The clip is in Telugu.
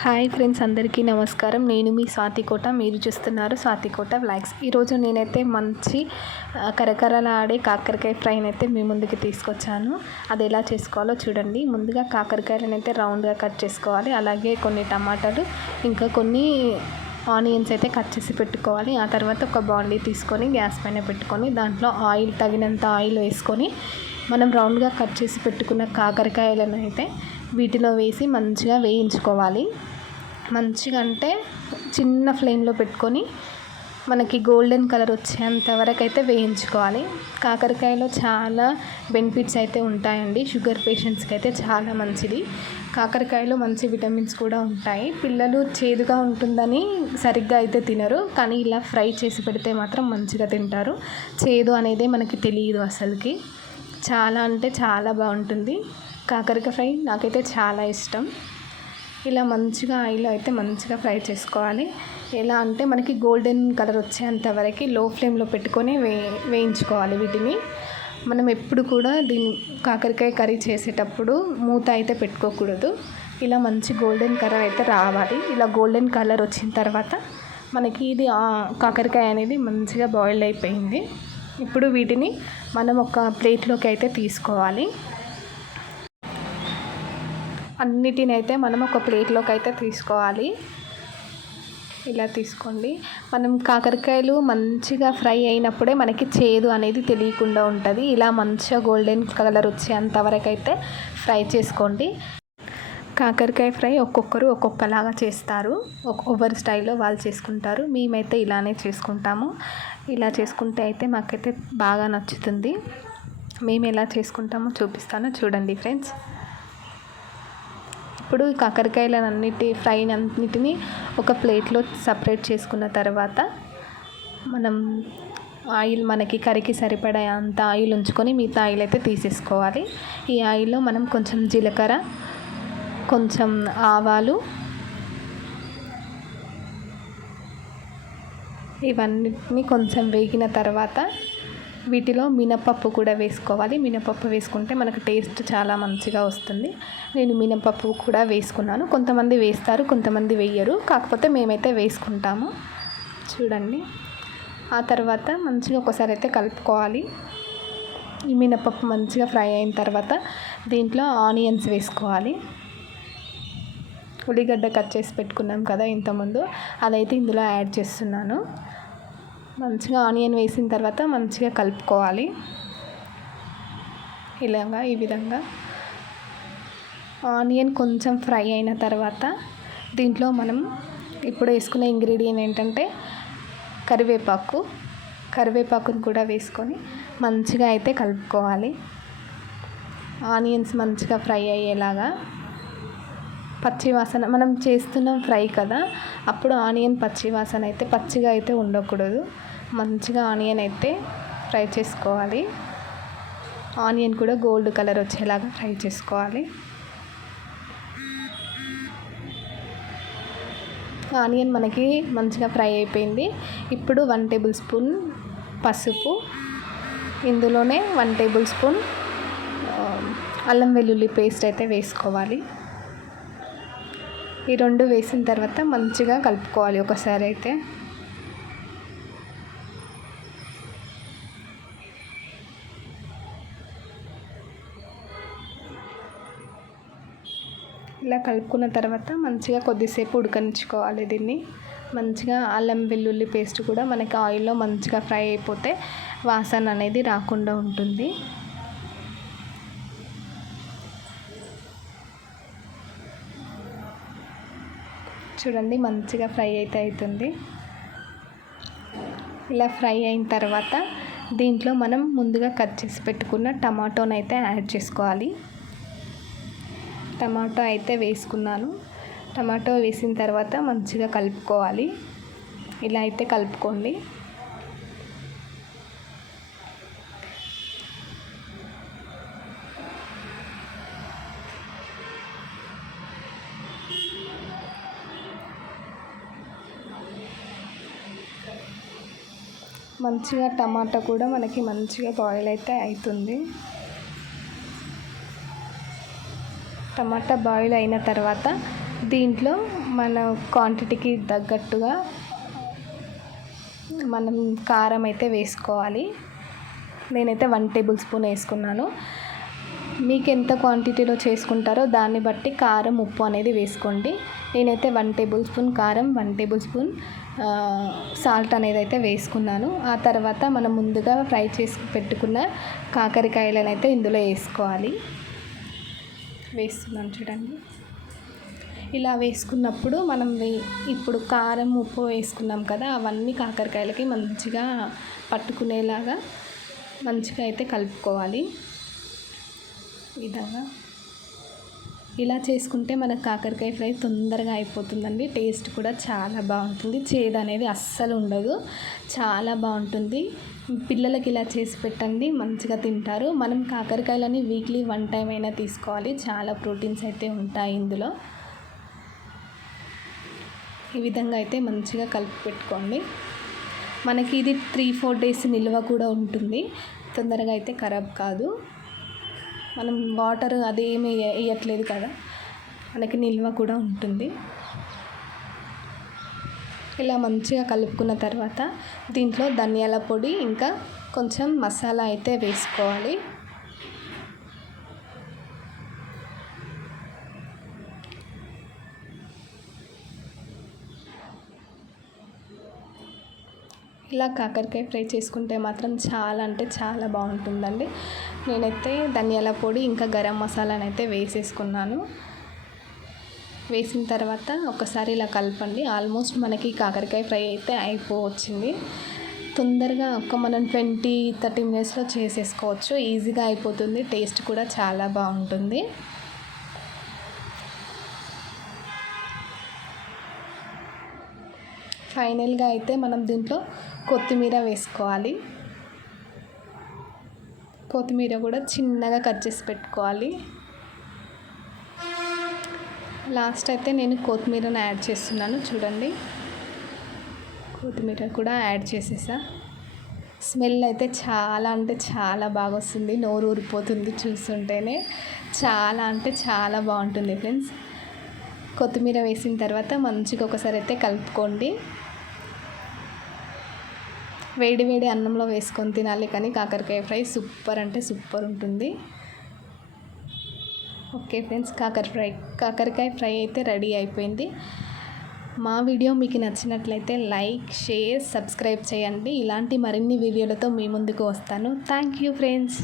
హాయ్ ఫ్రెండ్స్, అందరికీ నమస్కారం. నేను మీ స్వాతికోట, మీరు చూస్తున్నారు స్వాతికోట వ్లాగ్స్. ఈరోజు నేనైతే మంచి కరకరలాడే కాకరకాయ ఫ్రైని అయితే మీ ముందుకు తీసుకొచ్చాను. అది ఎలా చేసుకోవాలో చూడండి. ముందుగా కాకరకాయలను అయితే రౌండ్గా కట్ చేసుకోవాలి. అలాగే కొన్ని టమాటాలు, ఇంకా కొన్ని ఆనియన్స్ అయితే కట్ చేసి పెట్టుకోవాలి. ఆ తర్వాత ఒక బాండీ తీసుకొని గ్యాస్ పైన పెట్టుకొని దాంట్లో ఆయిల్, తగినంత ఆయిల్ వేసుకొని మనం రౌండ్గా కట్ చేసి పెట్టుకున్న కాకరకాయలను అయితే వీటిలో వేసి మంచిగా వేయించుకోవాలి. మంచిగా అంటే చిన్న ఫ్లేమ్లో పెట్టుకొని మనకి గోల్డెన్ కలర్ వచ్చేంత వరకు అయితే వేయించుకోవాలి. కాకరకాయలో చాలా బెనిఫిట్స్ అయితే ఉంటాయండి. షుగర్ పేషెంట్స్కి అయితే చాలా మంచిది. కాకరకాయలో మంచి విటమిన్స్ కూడా ఉంటాయి. పిల్లలు చేదుగా ఉంటుందని సరిగ్గా అయితే తినరు, కానీ ఇలా ఫ్రై చేసి పెడితే మాత్రం మంచిగా తింటారు. చేదు అనేది మనకి తెలియదు అసలుకి. చాలా అంటే చాలా బాగుంటుంది కాకరకాయ ఫ్రై. నాకైతే చాలా ఇష్టం. ఇలా మంచిగా ఆయిల్లో అయితే మంచిగా ఫ్రై చేసుకోవాలి. ఎలా అంటే మనకి గోల్డెన్ కలర్ వచ్చేంత వరకు లో ఫ్లేమ్లో పెట్టుకొని వేయించుకోవాలి. వీటిని మనం ఎప్పుడు కూడా కాకరకాయ కర్రీ చేసేటప్పుడు మూత అయితే పెట్టుకోకూడదు. ఇలా మంచి గోల్డెన్ కలర్ అయితే రావాలి. ఇలా గోల్డెన్ కలర్ వచ్చిన తర్వాత మనకి ఇది కాకరకాయ అనేది మంచిగా బాయిల్ అయిపోయింది. ఇప్పుడు వీటిని మనం ఒక ప్లేట్లోకి అయితే తీసుకోవాలి. అన్నిటిని అయితే మనం ఒక ప్లేట్లోకి అయితే తీసుకోవాలి. ఇలా తీసుకోండి. మనం కాకరకాయలు మంచిగా ఫ్రై అయినప్పుడే మనకి చేదు అనేది తెలియకుండా ఉంటుంది. ఇలా మంచిగా గోల్డెన్ కలర్ వచ్చేంత వరకు అయితే ఫ్రై చేసుకోండి. కాకరకాయ ఫ్రై ఒక్కొక్కరు ఒక్కొక్కలాగా చేస్తారు. ఎవరి స్టైల్లో వాళ్ళు చేసుకుంటారు. మేమైతే ఇలానే చేసుకుంటాము. ఇలా చేసుకుంటే అయితే మాకైతే బాగా నచ్చుతుంది. మేము ఎలా చేసుకుంటామో చూపిస్తాను, చూడండి ఫ్రెండ్స్. ఇప్పుడు కాకరకాయలన్నిటి ఫ్రైని ఒక ప్లేట్లో సపరేట్ చేసుకున్న తర్వాత మనం ఆయిల్, మనకి కర్రీకి సరిపడే అంత ఆయిల్ ఉంచుకొని మిగతా ఆయిల్ అయితే తీసేసుకోవాలి. ఈ ఆయిల్లో మనం కొంచెం జీలకర్ర, కొంచెం ఆవాలు, ఇవన్నిటిని కొంచెం వేగిన తర్వాత వీటిలో మినపప్పు కూడా వేసుకోవాలి. మినపప్పు వేసుకుంటే మనకు టేస్ట్ చాలా మంచిగా వస్తుంది. నేను మినపప్పు కూడా వేసుకున్నాను. కొంతమంది వేస్తారు, కొంతమంది వేయరు. కాకపోతే మేమైతే వేసుకుంటాము. చూడండి. ఆ తర్వాత మంచిగా ఒకసారి అయితే కలుపుకోవాలి. ఈ మినపప్పు మంచిగా ఫ్రై అయిన తర్వాత దీంట్లో ఆనియన్స్ వేసుకోవాలి. ఉల్లిగడ్డ కట్ చేసి పెట్టుకున్నాం కదా ఇంతకుముందు, అదైతే ఇందులో యాడ్ చేస్తున్నాను. మంచిగా ఆనియన్ వేసిన తర్వాత మంచిగా కలుపుకోవాలి. ఇలాగా ఈ విధంగా ఆనియన్ కొంచెం ఫ్రై అయిన తర్వాత దీంట్లో మనం ఇప్పుడు వేసుకునే ఇంగ్రీడియంట్ ఏంటంటే కరివేపాకుని కూడా వేసుకొని మంచిగా అయితే కలుపుకోవాలి. ఆనియన్స్ మంచిగా ఫ్రై అయ్యేలాగా. పచ్చివాసన, మనం చేస్తున్నాం ఫ్రై కదా, అప్పుడు ఆనియన్ పచ్చివాసన అయితే పచ్చిగా అయితే ఉండకూడదు. మంచిగా ఆనియన్ అయితే ఫ్రై చేసుకోవాలి. ఆనియన్ కూడా గోల్డ్ కలర్ వచ్చేలాగా ఫ్రై చేసుకోవాలి. ఆనియన్ మనకి మంచిగా ఫ్రై అయిపోయింది. ఇప్పుడు 1 టేబుల్ స్పూన్ పసుపు, ఇందులోనే 1 టేబుల్ స్పూన్ అల్లం వెల్లుల్లి పేస్ట్ అయితే వేసుకోవాలి. ఈ రెండు వేసిన తర్వాత మంచిగా కలుపుకోవాలి ఒకసారి అయితే. ఇలా కలుపుకున్న తర్వాత మంచిగా కొద్దిసేపు ఉడకనిచ్చుకోవాలి దీన్ని. మంచిగా అల్లం వెల్లుల్లి పేస్ట్ కూడా మనకి ఆయిల్లో మంచిగా ఫ్రై అయిపోతే వాసన అనేది రాకుండా ఉంటుంది. చూడండి, మంచిగా ఫ్రై అయితే అవుతుంది. ఇలా ఫ్రై అయిన తర్వాత దీంట్లో మనం ముందుగా కట్ చేసి పెట్టుకున్న టమాటోని అయితే యాడ్ చేసుకోవాలి. టమాటో అయితే వేసుకున్నాను. టమాటో వేసిన తర్వాత మంచిగా కలుపుకోవాలి. ఇలా అయితే కలుపుకోండి. మంచిగా టమాటా కూడా మనకి మంచిగా బాయిల్ అయితే అవుతుంది. టమాటా బాయిల్ అయిన తర్వాత దీంట్లో మన క్వాంటిటీకి తగ్గట్టుగా మనం కారం అయితే వేసుకోవాలి. నేనైతే 1 టేబుల్ స్పూన్ వేసుకున్నాను. మీకు ఎంత క్వాంటిటీలో చేసుకుంటారో దాన్ని బట్టి కారం ఉప్పు అనేది వేసుకోండి. నేనైతే 1 టేబుల్ స్పూన్ కారం, 1 టేబుల్ స్పూన్ సాల్ట్ అనేది అయితే వేసుకున్నాను. ఆ తర్వాత మనం ముందుగా ఫ్రై చేసి పెట్టుకున్న కాకరకాయలను అయితే ఇందులో వేసుకోవాలి. వేస్తున్నాను చూడండి. ఇలా వేసుకున్నప్పుడు మనం ఇప్పుడు కారం ఉప్పు వేసుకున్నాం కదా, అవన్నీ కాకరకాయలకి మంచిగా పట్టుకునేలాగా మంచిగా అయితే కలుపుకోవాలి. ఈ విధంగా ఇలా చేసుకుంటే మన కాకరకాయ ఫ్రై తొందరగా అయిపోతుందండి. టేస్ట్ కూడా చాలా బాగుంటుంది. చేదు అనేది అస్సలు ఉండదు. చాలా బాగుంటుంది. పిల్లలకి ఇలా చేసి పెట్టండి, మంచిగా తింటారు. మనం కాకరకాయలని వీక్లీ 1 టైం అయినా తీసుకోవాలి. చాలా ప్రోటీన్స్ అయితే ఉంటాయి ఇందులో. ఈ విధంగా అయితే మంచిగా కలిపి పెట్టుకోండి. మనకి ఇది 3-4 డేస్ నిల్వ కూడా ఉంటుంది. తొందరగా అయితే ఖరాబ్ కాదు. మనం వాటర్ అదేమి వేయట్లేదు కదా, మనకి నిల్వ కూడా ఉంటుంది. ఇలా మంచిగా కలుపుకున్న తర్వాత దీంట్లో ధనియాల పొడి ఇంకా కొంచెం మసాలా అయితే వేసుకోవాలి. ఇలా కాకరకాయ ఫ్రై చేసుకుంటే మాత్రం చాలా అంటే చాలా బాగుంటుందండి. నేనైతే ధనియాల పొడి ఇంకా గరం మసాలాను అయితే వేసేసుకున్నాను. వేసిన తర్వాత ఒకసారి ఇలా కలపండి. ఆల్మోస్ట్ మనకి కాకరకాయ ఫ్రై అయితే అయిపోవచ్చింది. తొందరగా మనం 20-30 మినిట్స్లో చేసేసుకోవచ్చు. ఈజీగా అయిపోతుంది. టేస్ట్ కూడా చాలా బాగుంటుంది. ఫైనల్గా అయితే మనం దీంట్లో కొత్తిమీర వేసుకోవాలి. కొత్తిమీర కూడా చిన్నగా కట్ చేసి పెట్టుకోవాలి. లాస్ట్ అయితే నేను కొత్తిమీరను యాడ్ చేస్తున్నాను చూడండి. కొత్తిమీర కూడా యాడ్ చేసేసా. స్మెల్ అయితే చాలా అంటే చాలా బాగా వస్తుంది. నోరు ఊరిపోతుంది చూస్తుంటేనే. చాలా అంటే చాలా బాగుంటుంది ఫ్రెండ్స్. కొత్తిమీర వేసిన తర్వాత మంచిగా ఒకసారి అయితే కలుపుకోండి. వేడి వేడి అన్నంలో వేసుకొని తినాలి కానీ కాకరకాయ ఫ్రై సూపర్ అంటే సూపర్ ఉంటుంది. ఓకే ఫ్రెండ్స్, కాకరకాయ ఫ్రై అయితే రెడీ అయిపోయింది. మా వీడియో మీకు నచ్చినట్లయితే లైక్, షేర్, సబ్స్క్రైబ్ చేయండి. ఇలాంటి మరిన్ని వీడియోలతో మీ ముందుకు వస్తాను. Thank you friends.